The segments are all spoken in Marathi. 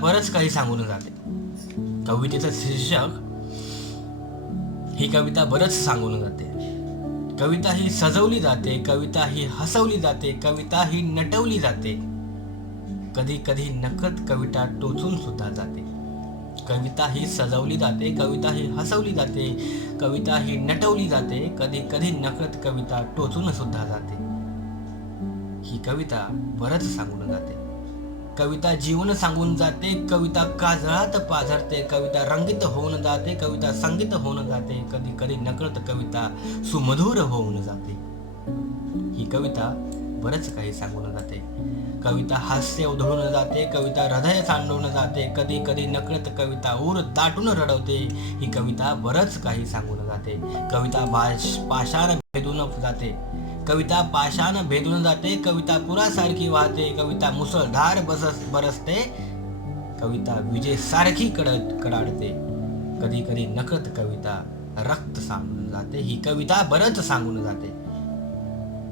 बरंच काही सांगून जाते. कवितेचं शीर्षक ही कविता बरंच सांगून जाते. कविता ही सजवली जाते, कविता ही हसवली जाते, कविता ही नटवली जाते, कधी कधी नकळत कविता टोचून सुद्धा जाते. कविता ही सजवली जाते, कविता ही हसवली जाते, कविता ही नटवली जाते, कधी कधी नकळत कविता टोचून सुद्धा जाते. ही कविता बरंच सांगून जाते. कविता जीवन सांगून जाते, कविता काजळात पाझरते, कविता रंगीत होऊन जाते, कविता संगीत होऊन जाते, कधी कधी नकळत कविता सुमधुर होऊन जाते. ही कविता बरंच काही सांगून जाते. कविता हास्य उधळून जाते, कविता हृदय सांडून जाते, कधी कधी नकळत कविता ऊर दाटून रडवते. ही कविता बरंच काही सांगून जाते. कविता पाषाण भेदून जाते, कविता पाषाण भेदून जाते, कविता पुरासारखी वाहते, कविता मुसळधार बरसते, कविता विजेसारखी कडाडते, कधी कधी नकळत कविता रक्त सांडून जाते. ही कविता बरंच सांगून जाते.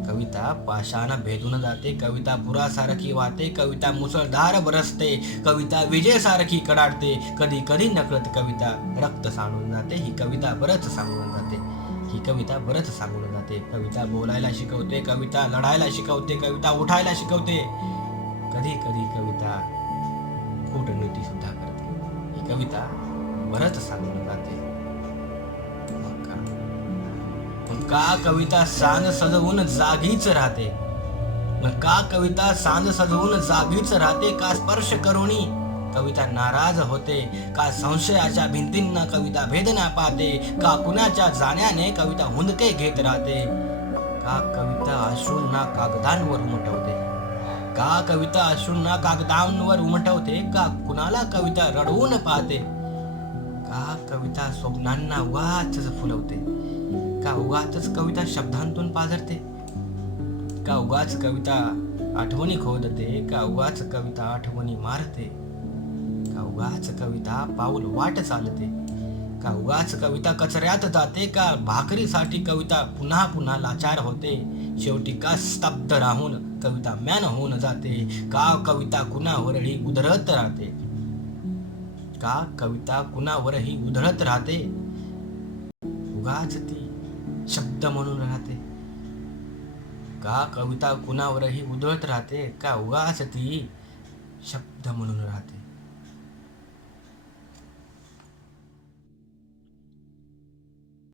कविता पाषाण भेदून जाते, कविता पुरासारखी वाहते, कविता मुसळधार बरसते, कविता विजेसारखी कडाडते, कधी कधी नकळत कविता रक्त सांडून जाते. ही कविता बरंच सांगून जाते. ही कविता बरंच सांगून जाते. कविता बोलायला शिकवते, कविता लढायला शिकवते, कविता उठायला शिकवते, कधी कधी कविता कूटनीती सुद्धा करते. ही कविता बरंच सांगून जाते. मग का कविता सांज सजवून जागीच राहते? मग का कविता सांज सजवून जागीच राहते? का स्पर्श करुणी कविता नाराज होते? का संशयाच्या भिंतींना कविता भेदना पाहते? का कुणाच्या जाण्याने कविता हुंदके घेत राहते? का कविता अश्रूंना कागदांवर उमटवते? का कविता अश्रूंना कागदांवर उमटवते? का कुणाला कविता रडवून पाहते? का कविता स्वप्नांना उगाचच फुलवते? का उगाचच कविता शब्दांतून पाझरते? का उगाच कविता आठवणी खोदते? का उगाच कविता आठवणी मारते? का उगाच कविता पाऊल वाट चालते? का उगाच कविता कचऱ्यात जाते? का भाकरीसाठी कविता पुन्हा पुन्हा लाचार होते? शेवटी का स्तब्ध राहून कविता म्यान होऊन जाते? का कविता कुणावरही उधळत राहते? का कविता कुणावरही उधळत राहते? उगाच ती शब्द म्हणून राहते. का कविता कुणावरही उधळत राहते? का उगाच ती शब्द म्हणून राहते.